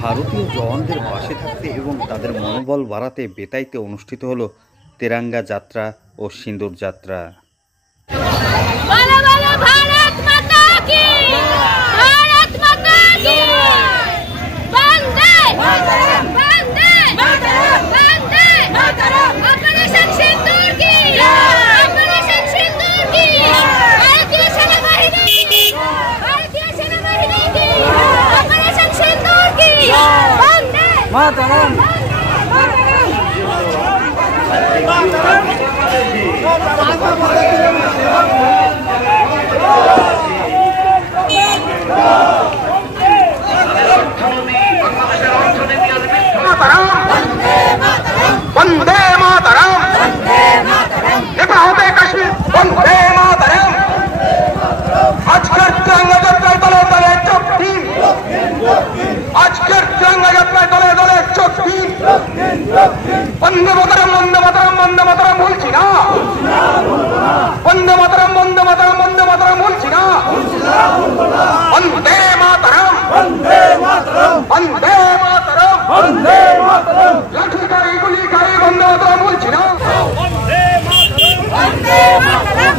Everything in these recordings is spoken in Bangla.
ভারতীয় জওয়ানদের পাশে থাকতে এবং তাদের মনোবল বাড়াতে বেতাইতে অনুষ্ঠিত হলো তেরাঙ্গা যাত্রা ও সিঁদুর যাত্রা। মাতরম वंदे मातरम, लिखा होता है कश्मीर वंदे मातरम। आजकल तिरंगा यात्रा दले दले चौकी, आजकल तिरंगा यात्रा दले दले चौकी। वंदे मातरम वंदे मातरम वंदे मातरम बोलছি না, वंदे मातरम वंदे मातरम वंदे मातरम बोलছি না, वंदे मातरम वंदे मातरम वंदे मातरम वंदे मातरम। लाठी गाड़ी गुली गाड़ी वंदे मातरम बोलছি না, वंदे मातरम वंदे मातरम।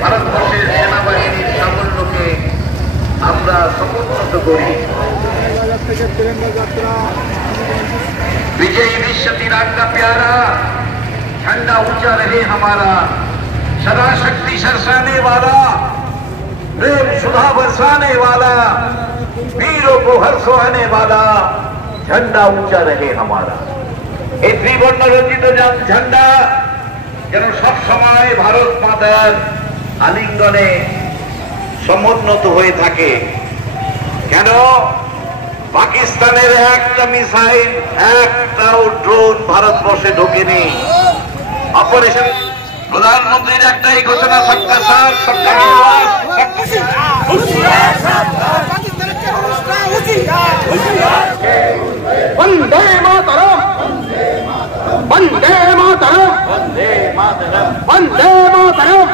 ভারতবর্ষের সেনাবাহিনীর সাফল্যকে আমরা সমুন্নত করি। विजयी विश्व तिरंगा प्यारा, झंडा ऊंचा रहे हमारा, सदा शक्ति सरसाने वाला, प्रेम सुधा बरसाने वाला, वीरों को हर्ष आने वाला, झंडा ऊंचा रहे हमारा। এই ত্রিবর্ণ রচিত ঝান্ডা যেন সব সময় ভারত মাতার আলিঙ্গনে সমুন্নত হয়ে থাকে। কেন পাকিস্তানের একটা মিসাইল একটাও ড্রোন ভারতবর্ষে ঢোকেনি। অপারেশন প্রধানমন্ত্রীর একটাই ঘোষণা, সবকা সাথ সবকা বিকাশ। বন্দে মাতরম বন্দে মাতরম বন্দে মাতরম।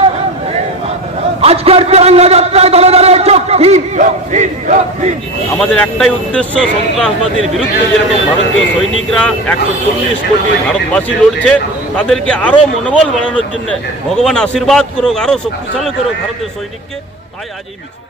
আজকের তিরঙ্গা যাত্রায় দলে দলে চোখ দিন। আমাদের একটাই উদ্দেশ্য, সন্ত্রাসবাদীর বিরুদ্ধে যেরকম ভারতীয় সৈনিকরা 140 কোটি ভারতবাসী লড়ছে, তাদেরকে আরো মনোবল বাড়ানোর জন্য ভগবান আশীর্বাদ করুক, আরো শক্তিশালী করুক ভারতের সৈনিককে। তাই আজ এই মিছিল।